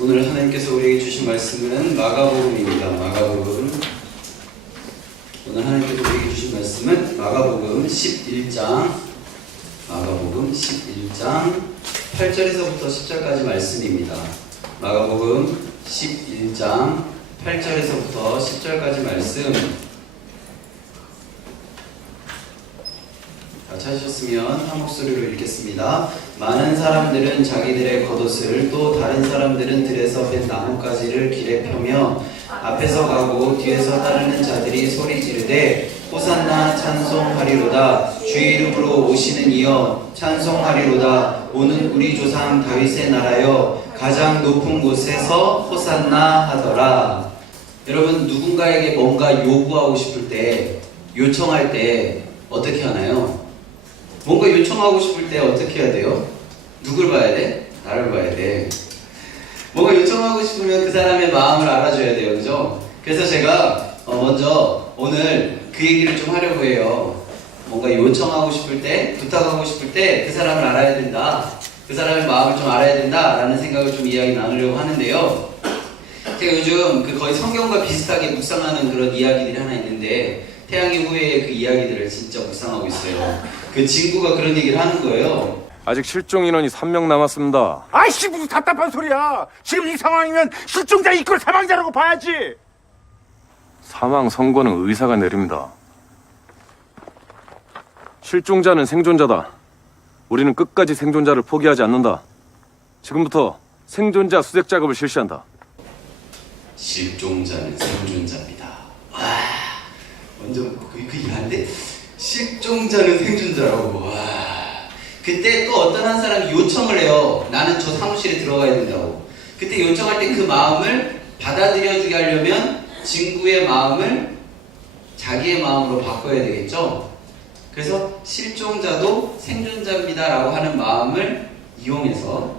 오늘 하나님께서 우리에게 주신 말씀은 마가복음입니다. 마가복음. 오늘 하나님께서 우리에게 주신 말씀은 마가복음 11장 8절에서부터 10절까지 말씀입니다. 마가복음 11장 8절에서부터 10절까지 말씀. 찾으셨으면 한 목소리로 읽겠습니다. 많은 사람들은 자기들의 겉옷을 또 다른 사람들은 들에서 벤 나뭇가지를 길에 펴며 앞에서 가고 뒤에서 따르는 자들이 소리 지르되 호산나 찬송하리로다. 주의 이름으로 오시는 이여 찬송하리로다. 오는 우리 조상 다윗의 나라여 가장 높은 곳에서 호산나 하더라. 여러분, 누군가에게 뭔가 요구하고 싶을 때, 요청할 때 어떻게 하나요? 뭔가 요청하고 싶을 때 어떻게 해야 돼요? 누굴 봐야 돼? 나를 봐야 돼. 뭔가 요청하고 싶으면 그 사람의 마음을 알아줘야 돼요. 그죠? 그래서 제가 먼저 오늘 그 얘기를 좀 하려고 해요. 뭔가 요청하고 싶을 때, 부탁하고 싶을 때 그 사람을 알아야 된다. 그 사람의 마음을 좀 알아야 된다. 라는 생각을 좀 이야기 나누려고 하는데요. 제가 요즘 거의 성경과 비슷하게 묵상하는 그런 이야기들이 하나 있는데, 태양의 후예의 그 이야기들을 진짜 묵상하고 있어요. 그 친구가 그런 얘기를 하는 거예요. 아직 실종 인원이 3명 남았습니다. 아이씨, 무슨 답답한 소리야. 지금 이 상황이면 실종자 이끌 사망자라고 봐야지. 사망 선고는 의사가 내립니다. 실종자는 생존자다. 우리는 끝까지 생존자를 포기하지 않는다. 지금부터 생존자 수색 작업을 실시한다. 실종자는 생존자입니다. 와, 완전 그 이해한데? 실종자는 생존자라고. 와. 그때 또 어떤 한 사람이 요청을 해요. 나는 저 사무실에 들어가야 된다고. 그때 요청할 때 그 마음을 받아들여주게 하려면 친구의 마음을 자기의 마음으로 바꿔야 되겠죠. 그래서 실종자도 생존자입니다 라고 하는 마음을 이용해서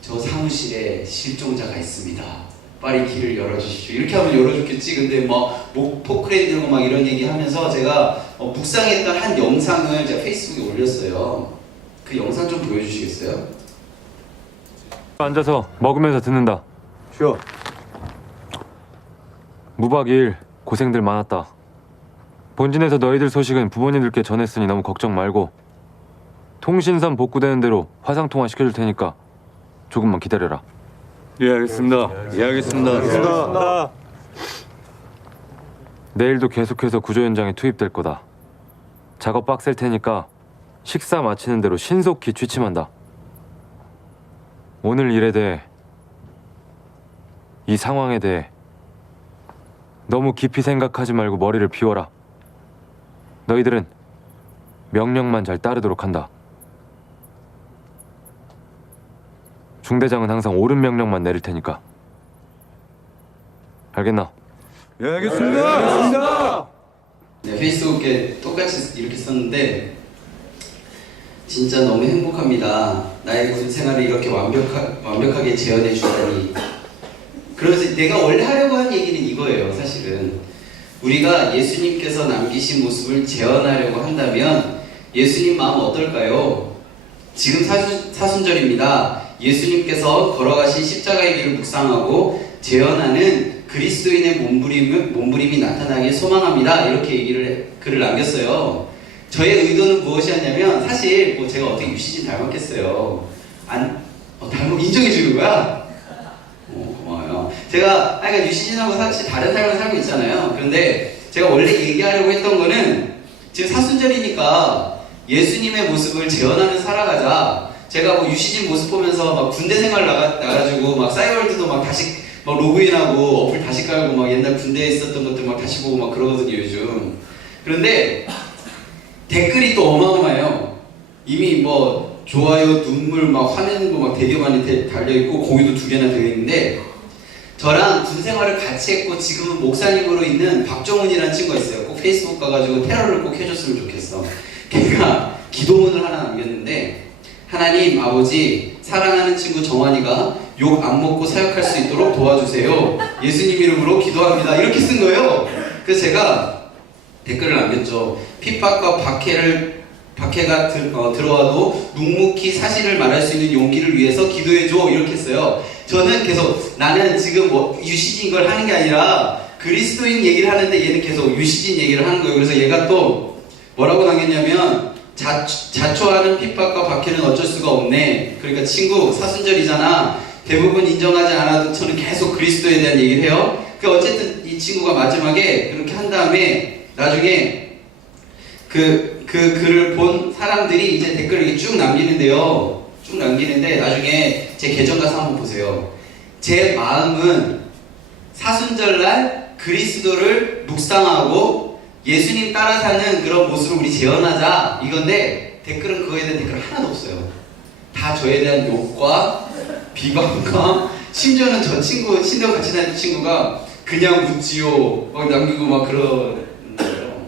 저 사무실에 실종자가 있습니다. 빨리 길을 열어주십시오. 이렇게 하면 열어줬겠지. 근데 뭐 포크레인 들고 막 이런 얘기 하면서 제가 묵상했던 한 영상을 제가 페이스북에 올렸어요. 그 영상 좀 보여주시겠어요? 앉아서 먹으면서 듣는다. 쉬어. 무박 2일 고생들 많았다. 본진에서 너희들 소식은 부모님들께 전했으니 너무 걱정 말고 통신선 복구되는 대로 화상통화 시켜줄 테니까 조금만 기다려라. 예, 알겠습니다. 예, 알겠습니다. 내일도 계속해서 구조 현장에 투입될 거다. 작업 빡셀 테니까 식사 마치는 대로 신속히 취침한다. 오늘 일에 대해, 이 상황에 대해 너무 깊이 생각하지 말고 머리를 비워라. 너희들은 명령만 잘 따르도록 한다. 중대장은 항상 옳은 명령만 내릴 테니까. 알겠나? 예, 알겠습니다. 네, 페이스북에 똑같이 이렇게 썼는데 진짜 너무 행복합니다. 나의 군 생활을 이렇게 완벽하게 재현해 주다니. 그러면서 내가 원래 하려고 한 얘기는 이거예요. 사실은 우리가 예수님께서 남기신 모습을 재현하려고 한다면 예수님 마음 어떨까요? 지금 사순절입니다. 예수님께서 걸어가신 십자가의 길을 묵상하고 재현하는 그리스도인의 몸부림이 나타나길 소망합니다. 이렇게 글을 남겼어요. 저의 의도는 무엇이었냐면, 사실 제가 어떻게 유시진 닮았겠어요. 인정해 주는 거야? 고마워요. 제가 그러니까 유시진하고 사실 다른 삶을 살고 있잖아요. 그런데 제가 원래 얘기하려고 했던 거는 지금 사순절이니까 예수님의 모습을 재현하며 살아가자. 제가 유시진 모습 보면서 막 군대 생활 나가지고 막 싸이월드도 막 다시 막 로그인하고 어플 다시 깔고 막 옛날 군대에 있었던 것들 막 다시 보고 막 그러거든요, 요즘. 그런데 댓글이 또 어마어마해요. 이미 좋아요, 눈물 막 화내는 거 막 되게 많이 달려있고 공유도 2개나 되어 있는데, 저랑 군 생활을 같이 했고 지금은 목사님으로 있는 박정훈이라는 친구가 있어요. 꼭 페이스북 가가지고 테러를 꼭 해줬으면 좋겠어. 걔가 기도문을 하나 남겼는데, 하나님 아버지, 사랑하는 친구 정환이가 욕 안 먹고 사역할 수 있도록 도와주세요. 예수님 이름으로 기도합니다. 이렇게 쓴 거예요. 그래서 제가 댓글을 남겼죠. 핍박과 박해가 들어와도 묵묵히 사실을 말할 수 있는 용기를 위해서 기도해줘. 이렇게 했어요. 저는 계속 나는 지금 뭐 유시진 걸 하는 게 아니라 그리스도인 얘기를 하는데 얘는 계속 유시진 얘기를 하는 거예요. 그래서 얘가 또 뭐라고 남겼냐면 자초하는 핍박과 박해는 어쩔 수가 없네. 그러니까 친구 사순절이잖아. 대부분 인정하지 않아도 저는 계속 그리스도에 대한 얘기를 해요. 그 어쨌든 이 친구가 마지막에 그렇게 한 다음에 나중에 그 글을 본 사람들이 이제 댓글을 이렇게 쭉 남기는데요. 쭉 남기는데 나중에 제 계정 가서 한번 보세요. 제 마음은 사순절날 그리스도를 묵상하고 예수님 따라 사는 그런 모습을 우리 재현하자 이건데 댓글은 그거에 대한 댓글 하나도 없어요. 다 저에 대한 욕과 비방과 심지어는 저 친구 친구 같이 다니는 친구가 그냥 묻지요 막 남기고 막 그런 거예요.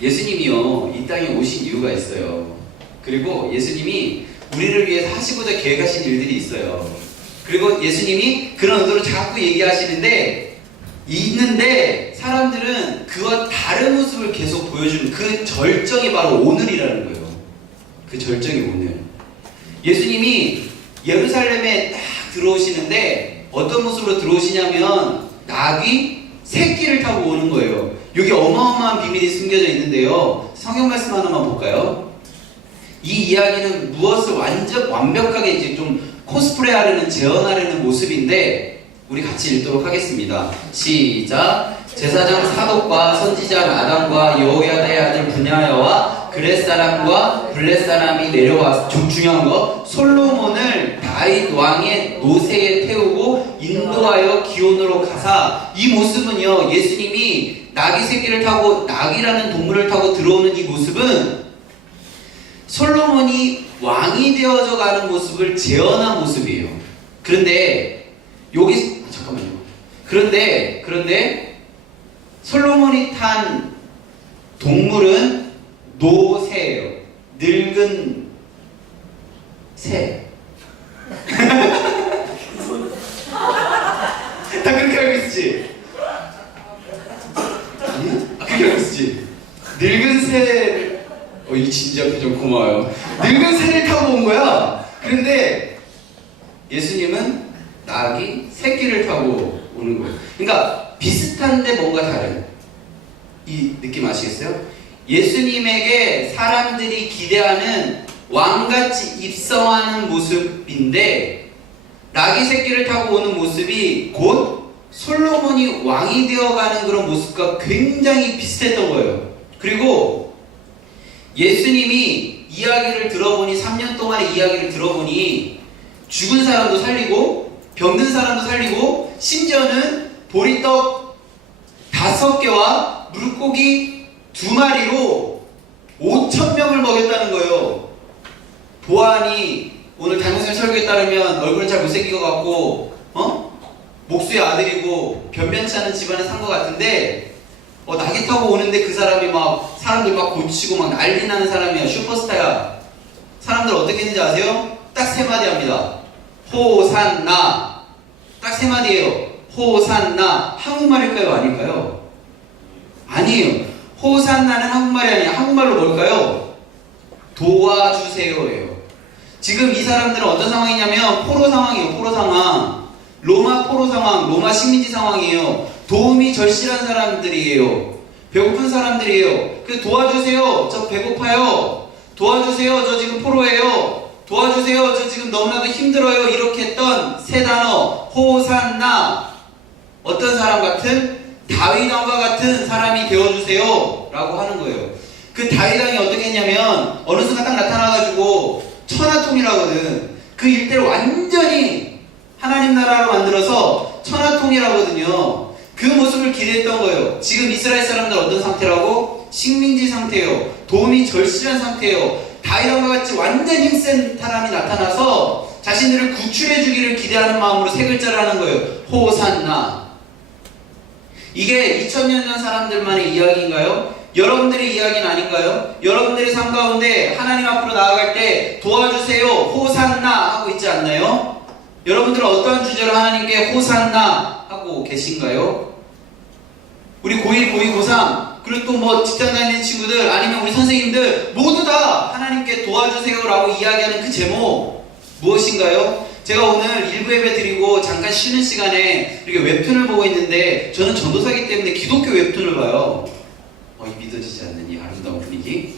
예수님이요 이 땅에 오신 이유가 있어요. 그리고 예수님이 우리를 위해서 하시고자 계획하신 일들이 있어요. 그리고 예수님이 그런 의도로 자꾸 얘기하시는데 있는데 사람들은 그와 다른 모습을 계속 보여주는 그 절정이 바로 오늘이라는 거예요. 그 절정이 오늘. 예수님이 예루살렘에 딱 들어오시는데 어떤 모습으로 들어오시냐면 낙이 새끼를 타고 오는 거예요. 여기 어마어마한 비밀이 숨겨져 있는데요. 성경 말씀 하나만 볼까요? 이 이야기는 무엇을 완벽하게 이제 좀 코스프레하려는 재현하려는 모습인데 우리 같이 읽도록 하겠습니다. 시작. 제사장 사독과 선지자 나단과 여호야다의 아들 분야야와 그렛 사람과 블렛 사람이 내려와 중요한 거 솔로몬을 다윗 왕의 노새에 태우고 인도하여 기온으로 가사 이 모습은요 예수님이 낙이 새끼를 타고 낙이라는 동물을 타고 들어오는 이 모습은 솔로몬이 왕이 되어져 가는 모습을 재현한 모습이에요. 그런데 여기 잠깐만요. 그런데 솔로몬이 탄 동물은 노새예요. 늙은 새. 다 그렇게 알고 있지? 아니야? 그렇게 알고 있지? 늙은 새를 이 진짜 표정 고마워요. 늙은 새를 타고 온 거야. 그런데 예수님은 낙이 새끼를 타고 오는 거예요. 그러니까 비슷한데 뭔가 다른 이 느낌 아시겠어요? 예수님에게 사람들이 기대하는 왕같이 입성하는 모습인데 낙이 새끼를 타고 오는 모습이 곧 솔로몬이 왕이 되어가는 그런 모습과 굉장히 비슷했던 거예요. 그리고 예수님이 이야기를 들어보니 3년 동안의 이야기를 들어보니 죽은 사람도 살리고 병든 사람도 살리고 심지어는 보리떡 5개와 물고기 2마리로 5,000명을 먹였다는 거예요. 보안이 오늘 담임선생 설교에 따르면 얼굴은 잘 못생긴 것 같고 목수의 아들이고 변변치 않은 집안에 산 것 같은데 낙이 타고 오는데 그 사람이 막 사람들 막 고치고 막 난리 나는 사람이야. 슈퍼스타야. 사람들 어떻게 했는지 아세요? 딱 3마디 합니다. 호산나. 딱 3마디예요. 호산나. 한국말일까요? 아닐까요? 아니에요. 호산나는 한국말이 아니에요. 한국말로 뭘까요? 도와주세요예요. 지금 이 사람들은 어떤 상황이냐면 포로 상황이에요. 포로 상황. 로마 포로 상황, 로마 식민지 상황이에요. 도움이 절실한 사람들이에요. 배고픈 사람들이에요. 그래서 도와주세요. 저 배고파요. 도와주세요. 저 지금 포로예요. 도와주세요. 저 지금 너무나도 힘들어요. 이렇게 했던 3단어. 호산나. 어떤 사람 같은? 다윗왕과 같은 사람이 되어주세요. 라고 하는 거예요. 그 다윗왕이 어떻게 했냐면 어느 순간 딱 나타나가지고 천하통일하거든. 그 일대를 완전히 하나님 나라로 만들어서 천하통일하거든요. 그 모습을 기대했던 거예요. 지금 이스라엘 사람들 어떤 상태라고? 식민지 상태예요. 도움이 절실한 상태예요. 다윗왕과 같이 완전 힘센 사람이 나타나서 자신들을 구출해 주기를 기대하는 마음으로 3글자를 하는 거예요. 호산나. 이게 2000년 전 사람들만의 이야기인가요? 여러분들의 이야기는 아닌가요? 여러분들의 삶 가운데 하나님 앞으로 나아갈 때 도와주세요. 호산나 하고 있지 않나요? 여러분들은 어떠한 주제로 하나님께 호산나 하고 계신가요? 우리 고1, 고2, 고3 그리고 또 뭐 직장 다니는 친구들 아니면 우리 선생님들 모두 다 하나님께 도와주세요 라고 이야기하는 그 제목 무엇인가요? 제가 오늘 일부 예배 드리고 잠깐 쉬는 시간에 이렇게 웹툰을 보고 있는데 저는 전도사이기 때문에 기독교 웹툰을 봐요. 이 믿어지지 않는 이 아름다운 분위기.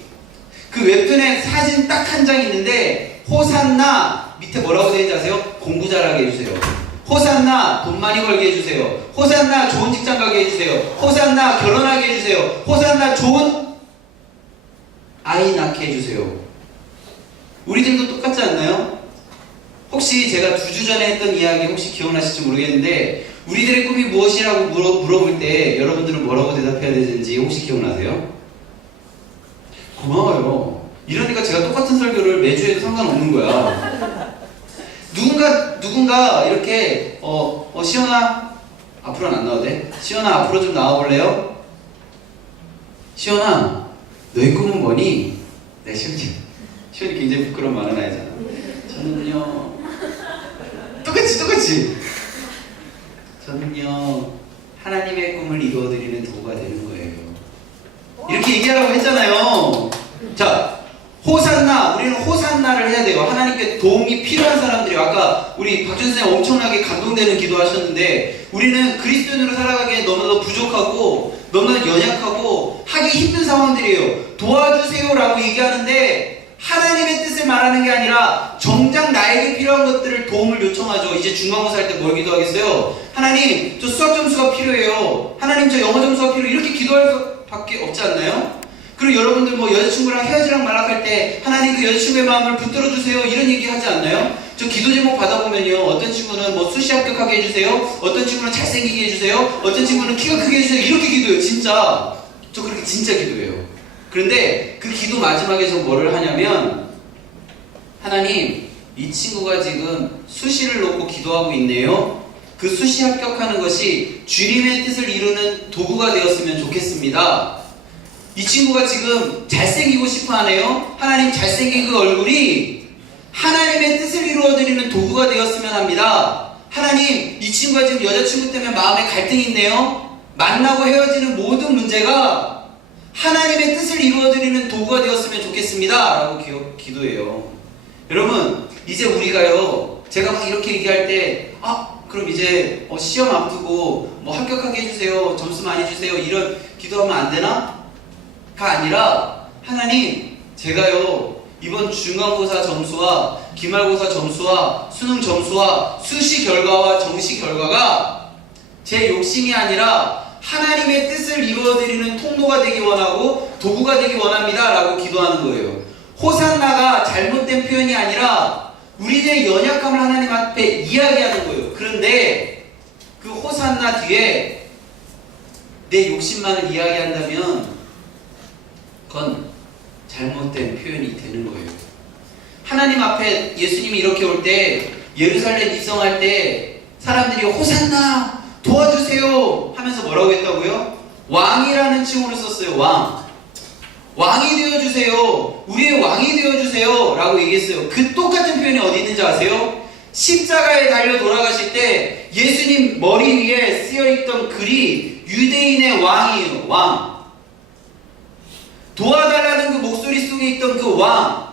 그 웹툰에 사진 딱 한 장 있는데 호산나 밑에 뭐라고 되어 있는지 아세요? 공부 잘하게 해주세요. 호산나 돈 많이 벌게 해주세요. 호산나 좋은 직장 가게 해주세요. 호산나 결혼하게 해주세요. 호산나 좋은 아이 낳게 해주세요. 우리들도 똑같지 않나요? 혹시 제가 2주 전에 했던 이야기 혹시 기억나실지 모르겠는데 우리들의 꿈이 무엇이라고 물어볼 때 여러분들은 뭐라고 대답해야 되는지 혹시 기억나세요? 고마워요. 이러니까 제가 똑같은 설교를 매주 해도 상관없는 거야. 누군가 이렇게 시연아 앞으로는 안 나와도 돼? 시연아 앞으로 좀 나와볼래요? 시연아 너의 꿈은 뭐니? 네, 시연이 굉장히 부끄러운 많은 아이잖아. 저는요 똑같이 저는요 하나님의 꿈을 이루어드리는 도구가 되는 거예요. 이렇게 얘기하라고 했잖아요. 자, 호산나, 우리는 호산나를 해야 돼요. 하나님께 도움이 필요한 사람들이 아까 우리 박준 선생님 엄청나게 감동되는 기도하셨는데 우리는 그리스도인으로 살아가기에 너무나 부족하고 너무나 연약하고 하기 힘든 상황들이에요. 도와주세요라고 얘기하는데 하나님의 뜻을 말하는 게 아니라 정작 나에게 필요한 것들을 도움을 요청하죠. 이제 중간고사 할 때 뭘 기도하겠어요? 하나님 저 수학 점수가 필요해요. 하나님 저 영어 점수가 필요해요. 이렇게 기도할 수밖에 없지 않나요? 그리고 여러분들 뭐 여자친구랑 헤어지랑 말락할 때 하나님 그 여자친구의 마음을 붙들어 주세요 이런 얘기 하지 않나요? 저 기도 제목 받아보면요 어떤 친구는 뭐 수시 합격하게 해주세요, 어떤 친구는 잘생기게 해주세요, 어떤 친구는 키가 크게 해주세요 이렇게 기도해요. 진짜 저 그렇게 진짜 기도해요. 그런데 그 기도 마지막에 저 뭐를 하냐면 하나님 이 친구가 지금 수시를 놓고 기도하고 있네요. 그 수시 합격하는 것이 주님의 뜻을 이루는 도구가 되었으면 좋겠습니다. 이 친구가 지금 잘생기고 싶어 하네요. 하나님 잘생긴 그 얼굴이 하나님의 뜻을 이루어드리는 도구가 되었으면 합니다. 하나님 이 친구가 지금 여자친구 때문에 마음에 갈등이 있네요. 만나고 헤어지는 모든 문제가 하나님의 뜻을 이루어드리는 도구가 되었으면 좋겠습니다 라고 기도해요. 여러분 이제 우리가요 제가 막 이렇게 얘기할 때 그럼 이제 시험 앞두고 뭐 합격하게 해주세요, 점수 많이 주세요 이런 기도하면 안 되나? 가 아니라 하나님 제가요 이번 중간고사 점수와 기말고사 점수와 수능 점수와 수시 결과와 정시 결과가 제 욕심이 아니라 하나님의 뜻을 이루어드리는 통로가 되기 원하고 도구가 되기 원합니다 라고 기도하는 거예요. 호산나가 잘못된 표현이 아니라 우리의 연약함을 하나님 앞에 이야기하는 거예요. 그런데 그 호산나 뒤에 내 욕심만을 이야기한다면 그건 잘못된 표현이 되는 거예요. 하나님 앞에 예수님이 이렇게 올 때 예루살렘 입성할 때 사람들이 호산나 도와주세요 하면서 뭐라고 했다고요? 왕이라는 칭호를 썼어요. 왕이 되어주세요. 우리의 왕이 되어주세요 라고 얘기했어요. 그 똑같은 표현이 어디 있는지 아세요? 십자가에 달려 돌아가실 때 예수님 머리 위에 쓰여있던 글이 유대인의 왕이에요. 왕. 도와달라는 그 목소리 속에 있던 그 왕,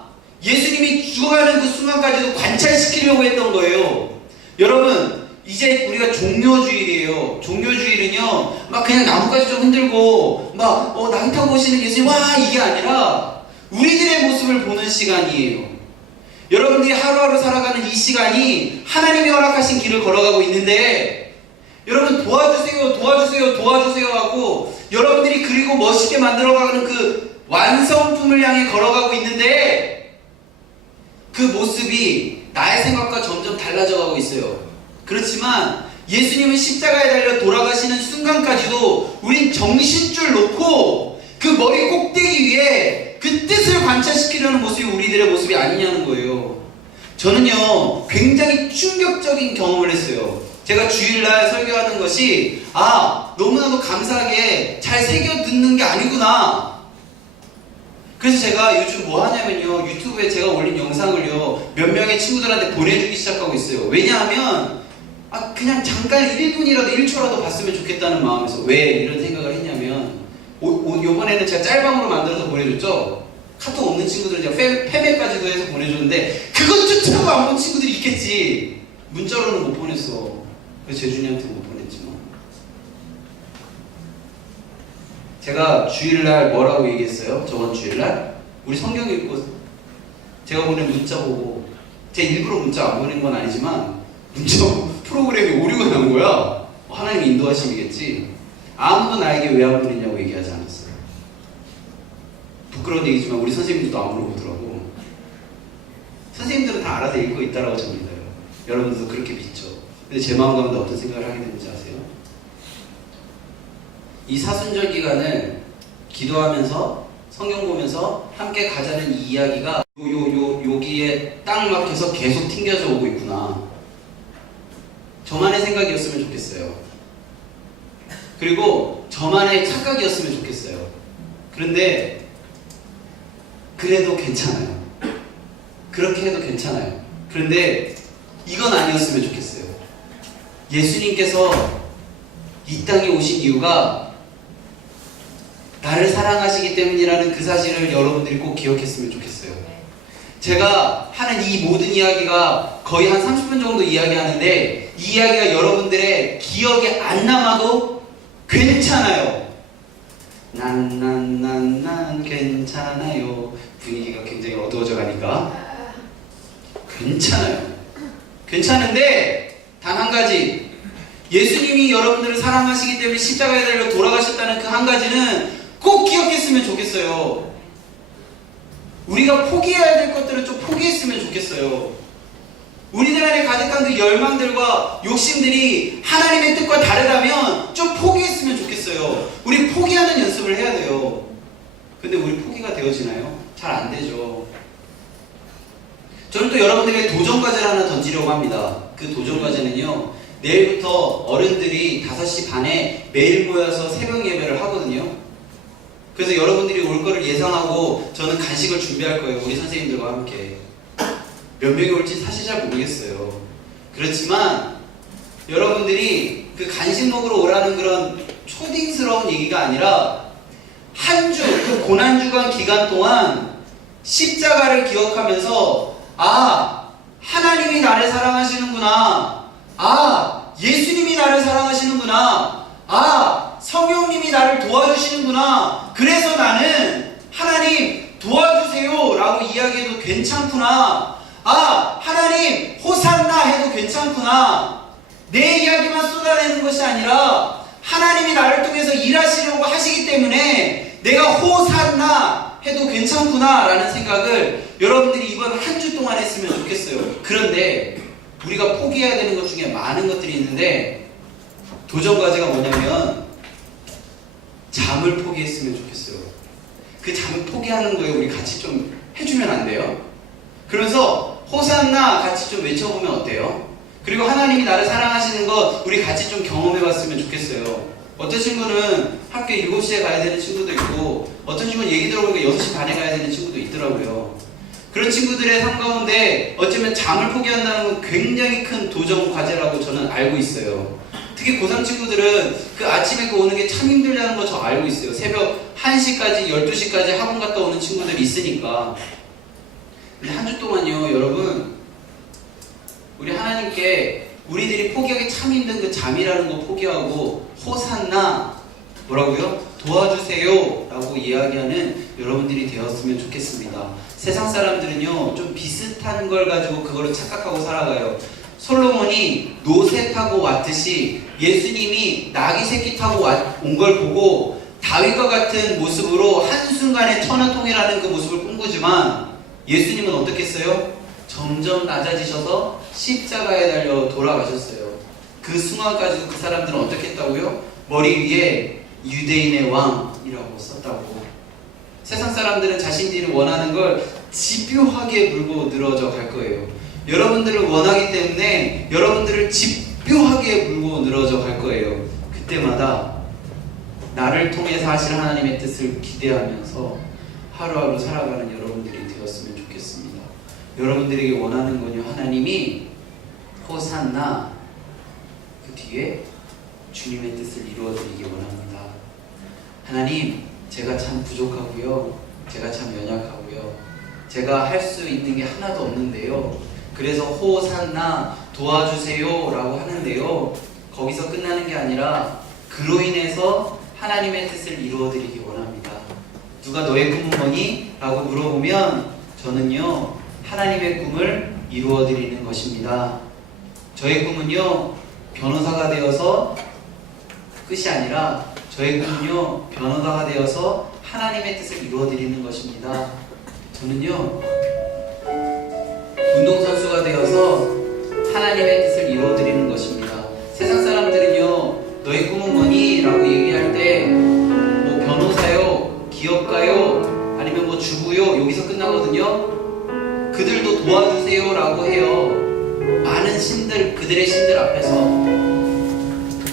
예수님이 죽어가는 그 순간까지도 관찰시키려고 했던 거예요. 여러분 이제 우리가 종료주일이에요. 종료주일은요 막 그냥 나뭇가지 좀 흔들고 막 나이 타고 오시는 예수님 와 이게 아니라 우리들의 모습을 보는 시간이에요. 여러분들이 하루하루 살아가는 이 시간이 하나님이 허락하신 길을 걸어가고 있는데 여러분 도와주세요 하고 여러분들이 그리고 멋있게 만들어가는 그 완성품을 향해 걸어가고 있는데 그 모습이 나의 생각과 점점 달라져가고 있어요. 그렇지만 예수님은 십자가에 달려 돌아가시는 순간까지도 우린 정신줄 놓고 그 머리 꼭대기 위에 그 뜻을 관찰시키려는 모습이 우리들의 모습이 아니냐는 거예요. 저는요 굉장히 충격적인 경험을 했어요. 제가 주일날 설교하는 것이 너무나도 감사하게 잘 새겨 듣는 게 아니구나. 그래서 제가 요즘 뭐 하냐면요 유튜브에 제가 올린 영상을요 몇 명의 친구들한테 보내주기 시작하고 있어요. 왜냐하면 그냥 잠깐 1분이라도 1초라도 봤으면 좋겠다는 마음에서. 왜 이런 생각을 했냐면 요번에는 제가 짤방으로 만들어서 보내줬죠. 카톡 없는 친구들은 제가 페메까지도 해서 보내줬는데 그것조차도 안 본 친구들이 있겠지. 문자로는 못 보냈어. 그래서 재준이한테 못 보냈지만. 제가 주일날 뭐라고 얘기했어요? 저번 주일날? 우리 성경 읽고 제가 보낸 문자 보고, 제가 일부러 문자 안 보낸 건 아니지만 문자 프로그램이 오류가 난 거야. 하나님 인도하심이겠지. 아무도 나에게 왜 안 보냈냐고 얘기하지 않았어요. 부끄러운 얘기지만 우리 선생님들도 안 물어보더라고. 선생님들은 다 알아서 읽고 있다라고 저는 믿어요. 여러분들도 그렇게 믿죠. 근데 제 마음 가운데 어떤 생각을 하게 되는지 아세요? 이 사순절 기간을 기도하면서 성경 보면서 함께 가자는 이 이야기가 여기에 딱 막혀서 계속 튕겨져 오고 있구나. 저만의 생각이었으면 좋겠어요. 그리고 저만의 착각이었으면 좋겠어요. 그런데 그래도 괜찮아요. 그렇게 해도 괜찮아요. 그런데 이건 아니었으면 좋겠어요. 예수님께서 이 땅에 오신 이유가 나를 사랑하시기 때문이라는 그 사실을 여러분들이 꼭 기억했으면 좋겠어요. 제가 하는 이 모든 이야기가 거의 한 30분 정도 이야기하는데 이 이야기가 여러분들의 기억에 안 남아도 괜찮아요. 난 괜찮아요. 분위기가 굉장히 어두워져 가니까 괜찮아요. 괜찮은데 단 한 가지, 예수님이 여러분들을 사랑하시기 때문에 십자가에 달려 돌아가셨다는 그 한 가지는 꼭 기억했으면 좋겠어요. 우리가 포기해야 될 것들을 좀 포기했으면 좋겠어요. 우리들 안에 가득한 그 열망들과 욕심들이 하나님의 뜻과 다르다면 좀 포기했으면 좋겠어요. 우리 포기하는 연습을 해야 돼요. 근데 우리 포기가 되어지나요? 잘 안 되죠. 저는 또 여러분들에게 도전과제를 하나 던지려고 합니다. 그 도전과제는요, 내일부터 어른들이 5시 반에 매일 모여서 새벽 예배를 하거든요. 그래서 여러분들이 올 거를 예상하고 저는 간식을 준비할 거예요. 우리 선생님들과 함께. 몇 명이 올지 사실 잘 모르겠어요. 그렇지만 여러분들이 그 간식 먹으러 오라는 그런 초딩스러운 얘기가 아니라 한 주, 그 고난주간 기간 동안 십자가를 기억하면서 하나님이 나를 사랑하시는구나. 예수님이 나를 사랑하시는구나. 성령님이 나를 도와주시는구나. 그래서 나는 하나님 도와주세요 라고 이야기해도 괜찮구나. 하나님 호산나 해도 괜찮구나. 내 이야기만 쏟아내는 것이 아니라 하나님이 나를 통해서 일하시려고 하시기 때문에 내가 호산나 해도 괜찮구나 라는 생각을 여러분들이 이번 한 주 동안 했으면 좋겠어요. 그런데 우리가 포기해야 되는 것 중에 많은 것들이 있는데 도전과제가 뭐냐면 잠을 포기했으면 좋겠어요. 그 잠을 포기하는 거에 우리 같이 좀 해주면 안 돼요? 그러면서 호산나 같이 좀 외쳐보면 어때요? 그리고 하나님이 나를 사랑하시는 것 우리 같이 좀 경험해봤으면 좋겠어요. 어떤 친구는 학교 7시에 가야 되는 친구도 있고 어떤 친구는 얘기 들어보니까 6시 반에 가야 되는 친구도 있더라고요. 그런 친구들의 삶 가운데 어쩌면 잠을 포기한다는 건 굉장히 큰 도전 과제라고 저는 알고 있어요. 특히 고3 친구들은 그 아침에 오는 게 참 힘들다는 거 저 알고 있어요. 새벽 1시까지 12시까지 학원 갔다 오는 친구들이 있으니까. 근데 한 주 동안요, 여러분, 우리 하나님께 우리들이 포기하기 참 힘든 그 잠이라는 거 포기하고 호산나 뭐라고요? 도와주세요 라고 이야기하는 여러분들이 되었으면 좋겠습니다. 세상 사람들은요 좀 비슷한 걸 가지고 그거를 착각하고 살아가요. 솔로몬이 노새 타고 왔듯이 예수님이 나귀 새끼 타고 온 걸 보고 다윗과 같은 모습으로 한순간에 천하통일하는 그 모습을 꿈꾸지만 예수님은 어떻게 했어요? 점점 낮아지셔서 십자가에 달려 돌아가셨어요. 그 순간 가지고 그 사람들은 어떻게 했다고요? 머리 위에 유대인의 왕이라고 썼다고. 세상 사람들은 자신들이 원하는 걸 집요하게 물고 늘어져 갈 거예요. 여러분들을 원하기 때문에 여러분들을 집요하게 물고 늘어져 갈 거예요. 그때마다 나를 통해서 하실 하나님의 뜻을 기대하면서 하루하루 살아가는 여러분들이 되었으면 좋겠습니다. 여러분들에게 원하는 건요, 하나님이 호산나 그 뒤에 주님의 뜻을 이루어드리기 원합니다. 하나님, 제가 참 부족하고요, 제가 참 연약하고요, 제가 할 수 있는 게 하나도 없는데요, 그래서 호산나 도와주세요 라고 하는데요. 거기서 끝나는 게 아니라 그로 인해서 하나님의 뜻을 이루어드리기 원합니다. 누가 너의 꿈은 뭐니? 라고 물어보면 저는요, 하나님의 꿈을 이루어드리는 것입니다. 저의 꿈은요, 변호사가 되어서 끝이 아니라 저의 꿈은요, 변호사가 되어서 하나님의 뜻을 이루어드리는 것입니다. 저는요, 운동선수가 되어서 하나님의 뜻을 이루어드리는 것입니다. 세상 사람들은요, 너의 꿈은 뭐니? 라고 얘기할 때 뭐 변호사요, 기업가요, 아니면 뭐 주부요, 여기서 끝나거든요. 그들도 도와주세요 라고 해요. 많은 신들, 그들의 신들 앞에서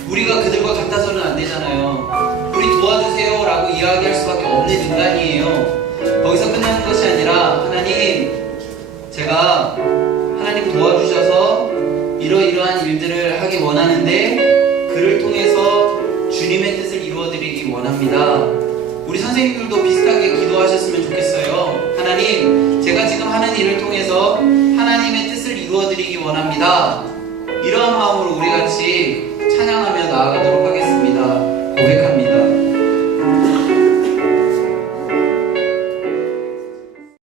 우리가 그들과 같아서는 안 되잖아요. 우리 도와주세요 라고 이야기할 수밖에 없는 인간이에요. 거기서 끝나는 것이 아니라 하나님, 제가 하나님 도와주셔서 이러이러한 일들을 하기 원하는데 그를 통해서 주님의 뜻을 이루어드리기 원합니다. 우리 선생님들도 비슷하게 기도하셨으면 좋겠어요. 하나님, 제가 지금 하는 일을 통해서 하나님의 뜻을 이루어드리기 원합니다. 이러한 마음으로 우리 같이 찬양하며 나아가도록 하겠습니다.